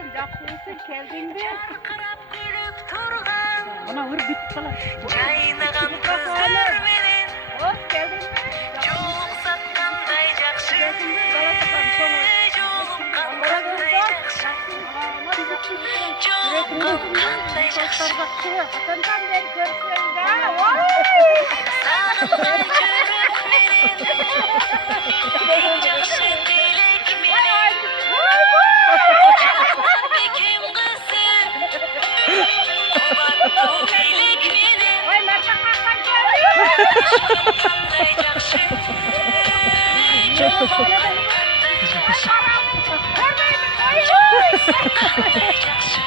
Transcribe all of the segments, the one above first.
Nasılsın? Yaxşısın? Geldin mi? Ona vur bit kalan. Çaynagan gözler menen Hoş geldin mi? joluksak kanday jakşı jolukkan kanday jakşı jolukkan kanday jakşı Kaçından beri görüşüyoruz ha? sağınday körük menen eng jakşı dilek menen bekim kızı obattu bilek menen Ay Mert'e kalkan geldi. kanday jakşı jolukkan kanday jakşı kanday jakşı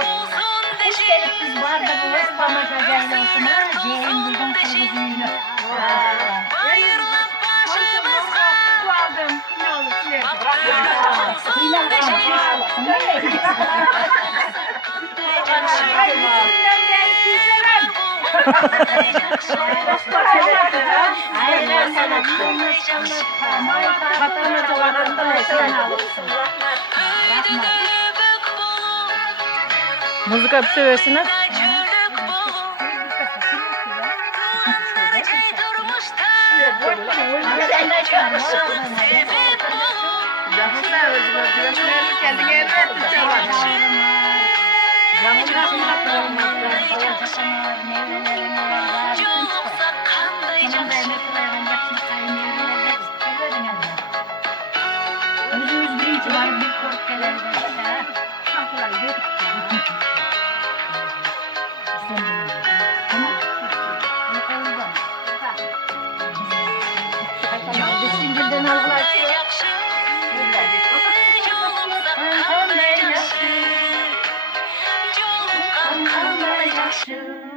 uzun deşik Biz bardağımız pamaşa geldiğinde ciğerin buldum kırmızıyla. bayırlap başımızga Su aldım. Ne olur size. uzun deşik Ay yüzünden beri küserim. Aynen sana Vatandaşı varanda sen alırsın. Müzik bitiversin ha. Sen de çağırma. Canımda özüme güvenmeyelim. Kendine evde tutacağım. Yaxşı